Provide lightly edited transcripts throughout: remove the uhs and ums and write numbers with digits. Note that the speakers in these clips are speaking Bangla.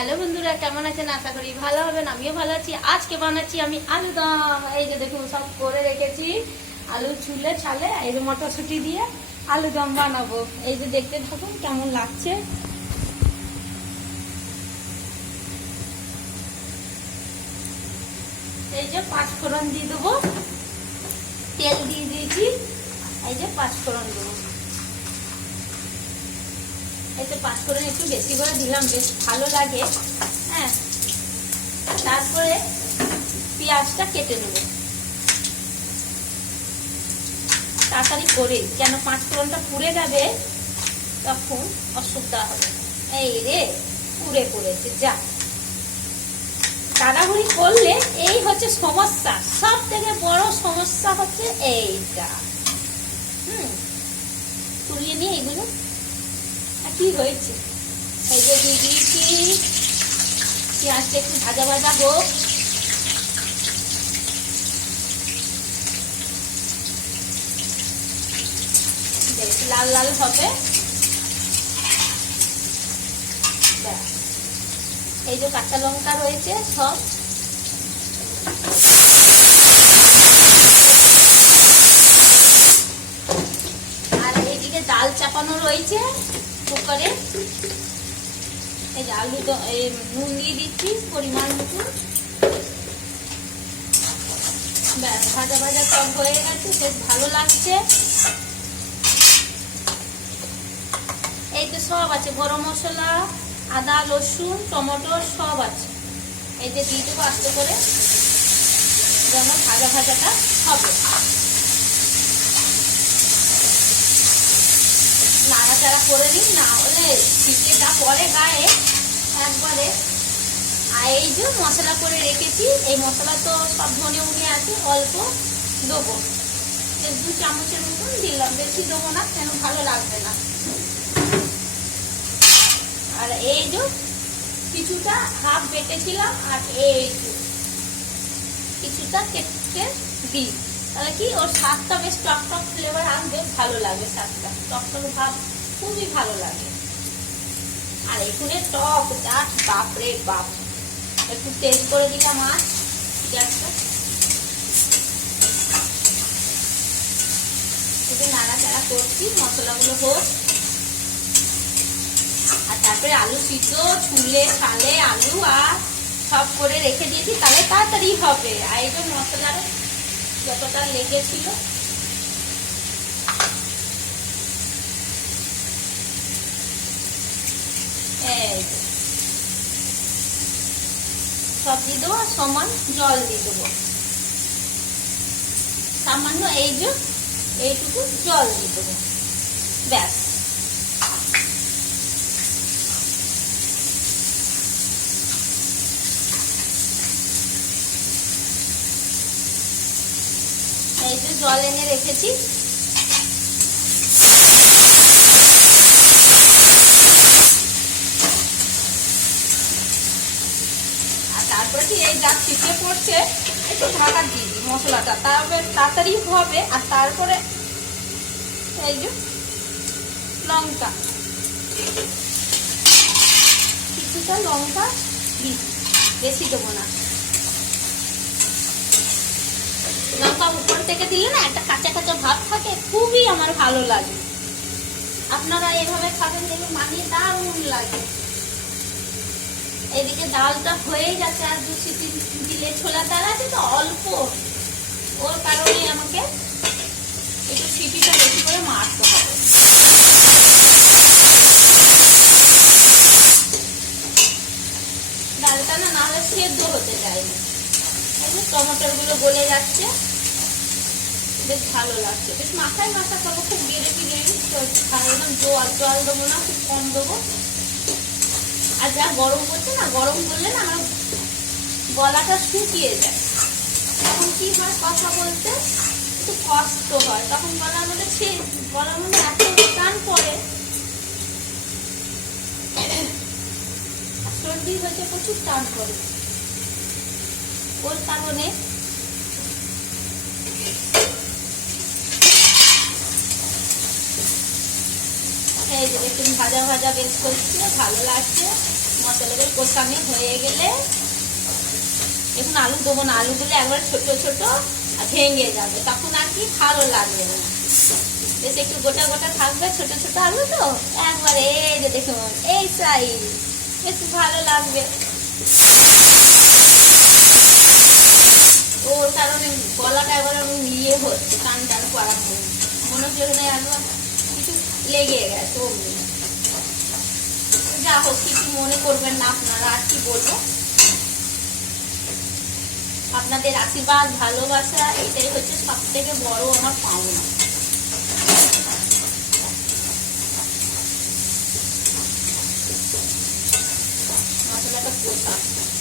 হ্যালো বন্ধুরা, কেমন আছেন? আশা করি ভালো হবেন। আমিও ভালো আছি। আজকে বানাচ্ছি আমি আলুদম। এই যে দেখুন, সব করে রেখেছি। আলু ছুলে ছালে এই যে মটরশুঁটি দিয়ে আলুদম বানাবো। এই যে দেখতে থাকুন কেমন লাগছে। এই যে পাঁচফোড়ন দিয়ে দেবো, তেল দিয়ে দিয়েছি। এই যে পাঁচফোড়ন দেবো। এতে পাঁচফোড়ন একটু বেশি করে দিলাম, বেশ ভালো লাগে। হ্যাঁ, তারপরে পেঁয়াজটা কেটে নেব তাড়াতাড়ি করে, কেন পাঁচফোড়নটা পুড়ে যাবে, তখন অসুবিধা হবে। এই রে, পুড়ে পড়েছে। যা, তাড়াহুড়ি করলে এই হচ্ছে সমস্যা। সব থেকে বড় সমস্যা হচ্ছে এইটা। তুলিয়ে নিয়ে এগুলো কি হয়েছে, এই যে দিয়ে দিয়েছি। পেঁয়াজটা একটু ভাজা ভাজা হোক। বেশ লাল লাল হবে। এই যে কাঁচা লঙ্কা রয়েছে সব, আর এইদিকে ডাল চাপানো রয়েছে কুকারে। এই যে আলু তো নুন দিয়ে দিচ্ছি পরিমাণ মতো। ব্যাস, ভাজা ভাজা সব হয়ে গেছে, বেশ ভালো লাগছে। এই তো সব আছে, গরম মশলা, আদা, রসুন, টমেটো সব আছে। এই যে দিয়ে দেবো আস্তে করে, যেন ভাজা ভাজাটা হবে। নাড়াচাড়া করে নিই, না হলে শীতেটা পরে গায়ে একবারে। আর এই যে মশলা করে রেখেছি, এই মশলা তো সব ধনে উনে আছে, অল্প দেবো, 2 চামচের মতন দিলাম, বেশি দেবো না, কেন ভালো লাগবে না। আর এই যে কিছুটা হাফ বেটেছিলাম, আর এই যে কিছুটা কেটে দিই, তাহলে কি ওর স্বাদটা বেশ টক টক ফ্লেভার আসবে, ভালো লাগবে। স্বাদটা টক টক ভাব খুবই ভালো লাগে। আর এখানে টক জাট, বাপরে বাপ। একটু তেল করে দিলাম মাছ গ্যাসটা, একটু নাড়াচাড়া করছি, মশলাগুলো হোক। আর তারপরে আলু সিদ্ধ ছুলে ছালে আলু আর সব করে রেখে দিয়েছি, তাহলে তাড়াতাড়ি হবে। আর এই যে মশলার যতটা লেগেছিল, সব দিয়ে দেবো, সমান জল দিয়ে দেবো সামান্য। এই যে এইটুকু জল দিয়ে দেবো, ব্যাস। এই যে জল এনে রেখেছি। আর তারপরে কি এই যা ছিটে পড়ছে, একটু ঢাকা দিয়ে দিই মশলাটা, তারপরে তাড়াতাড়ি হবে। আর তারপরে এই যে লঙ্কা, কিছুটা লঙ্কা দিই, বেশি দেবো না। লঙ্কা উপর থেকে দিলে না একটা কাঁচা কাঁচা ভাব থাকে, খুবই আমার ভালো লাগে। আপনারা এভাবে খাবেন, দেখবেন মানিয়ে দারুণ লাগে। এদিকে ডালটা হয়ে গেছে, আর 2 সিটি দিলে, ছোলা ডাল আছে তো অল্প, ওর কারণে আমাকে একটু সিটিটা বেশি করে মারতে হবে। ডালটা না নাহলে সেদ্ধ হতে চায়নি। টমেটোর গুলো গলে যাচ্ছে, বেশ ভালো লাগছে। বেশ মাথায় মাথা খাবো, খুব গ্রেভি গ্রেভি, একদম জল জল দেবো না, খুব কম দেবো। আর যা গরম করছে না, গরম করলে না আমার গলাটা শুকিয়ে যায়, তখন কি হয়, কথা বলতে একটু কষ্ট হয়, তখন গলার মধ্যে এত টান পড়ে। সর্দি হয়েছে, প্রচুর টান পড়ে, ওর কারণে। এই যে একটু ভাজা ভাজা বেশ করছে, ভালো লাগছে। মশলাগুলো কষানো হয়ে গেলে এখন আলু দেবো না, আলুগুলো একবার ছোট ছোট ভেঙে যাবে, তখন আর কি ভালো লাগবে না। বেশ একটু গোটা গোটা থাকবে, ছোট ছোট আলু তো একবার এই যে দেখুন এই সাইজ, বেশ ভালো লাগবে। ওর কারণে গলাটা একবার ইয়ে হচ্ছে, টান টান করা মনে হচ্ছে ওখানে একবার কিছু লেগে গেছে অমনি। যা হোক, কিছু মনে করবেন না আপনারা, আর কি বলবো। আপনাদের আশীর্বাদ ভালোবাসা এটাই হচ্ছে সব থেকে বড় আমার পাওনা। মশলাটা কষা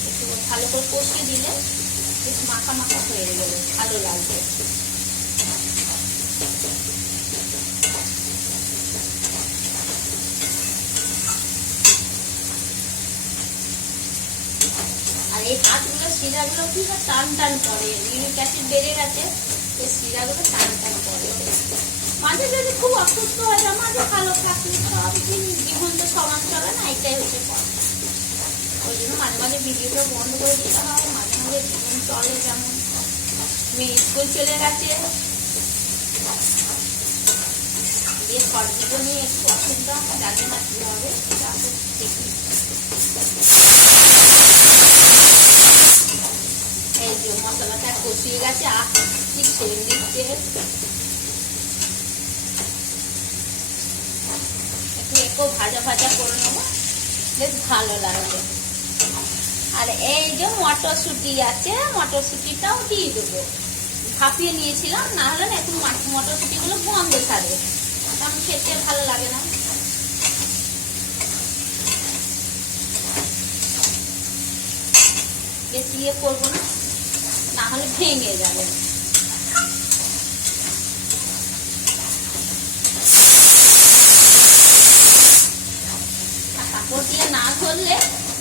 একটু ভালো করে কষিয়ে দিলে বেশ মাখা মাখা হয়ে গেলে ভালো লাগবে। আর এই হাতগুলো শিরাগুলো কি টান টান করে, ইউরিক অ্যাসিড বেড়ে গেছে, এই শিরাগুলো টান টান করে। মাঝে যদি খুব অসুস্থ হয়ে যায়, মাঝে ভালো থাকলে সব দিন জীবন তো সমান চলে না, এটাই হচ্ছে কথা। ওই জন্য মাঝে মাঝে ভিডিওটা বন্ধ করে দিতে হয়, মাঝে মাঝে জীবন চলে। যেমন মেয়ে স্কুল চলে গেছে, দিয়ে শর্ট ভিডিও নিয়ে একটু অসুবিধা জানি না কি হবে, সেটা দেখি। এই যে মশলাটা কষিয়ে গেছে, আর ঠিক ছেড়ে দিচ্ছে, একটু একটু ভাজা ভাজা করে নেবো, বেশ ভালো লাগবে। আর এই যে মটরশুঁটি আছে, মটরশুঁটিটাও দিয়ে দেবো। ভাপিয়ে নিয়েছিলাম, না হলে না একটু মটরশুঁটিগুলো গন্ধ ছাড়বে, কারণ খেতে ভালো লাগে না। বেশি ইয়ে করবো না, না হলে ভেঙে যাবে। কাপড় দিয়ে না ধরলে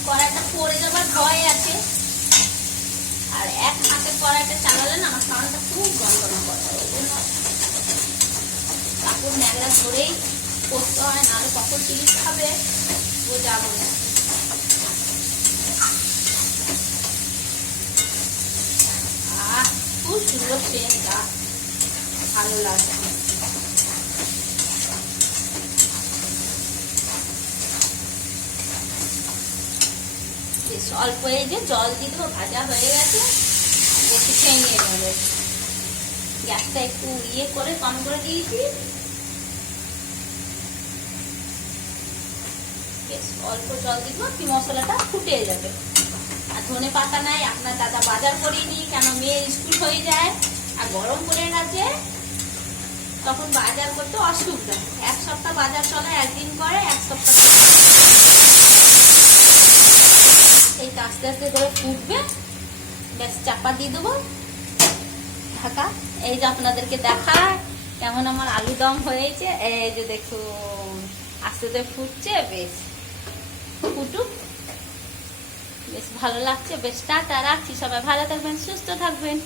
কড়াইটা পড়ে যাবার ভয় আছে। আর এক হাতে কড়াইটা চালালে না আমার খাওয়াটা খুব গন্ধনা করে, ওই জন্য কাপড় ন্যাংরা ধরেই করতে হয়, নাহলে কখন চিলিস খাবে ও যাবো না। খুব সুন্দর সেন্ট, ভালো লাগে। অল্প এই যে জল দিয়ে দেবো, ভাজা হয়ে গেছে, বেশি খেয়ে নিয়ে যাবে। গ্যাসটা একটু ইয়ে করে কম করে দিয়েছি, বেশ অল্প জল দিব, কি মশলাটা ফুটে যাবে। আর ধনে পাতা নাই, আপনার দাদা বাজার করিনি, কেন মেয়ের স্কুল হয়ে যায় আর গরম পড়ে গেছে, তখন বাজার করতে অসুবিধা। এক সপ্তাহ বাজার চলে, একদিন করে, এক সপ্তাহ এই আস্তে আস্তে করে ফুটবে, বেশ চাপা দিয়ে দেবো ঢাকা। এই যে আপনাদেরকে দেখায় কেমন আমার আলু দম হয়েছে, এই যে দেখুন আস্তে আস্তে ফুটছে, বেশ ফুটুক, বেশ ভালো লাগছে। বেশ টাটা, রাখছি, সবাই ভালো থাকবেন, সুস্থ থাকবেন।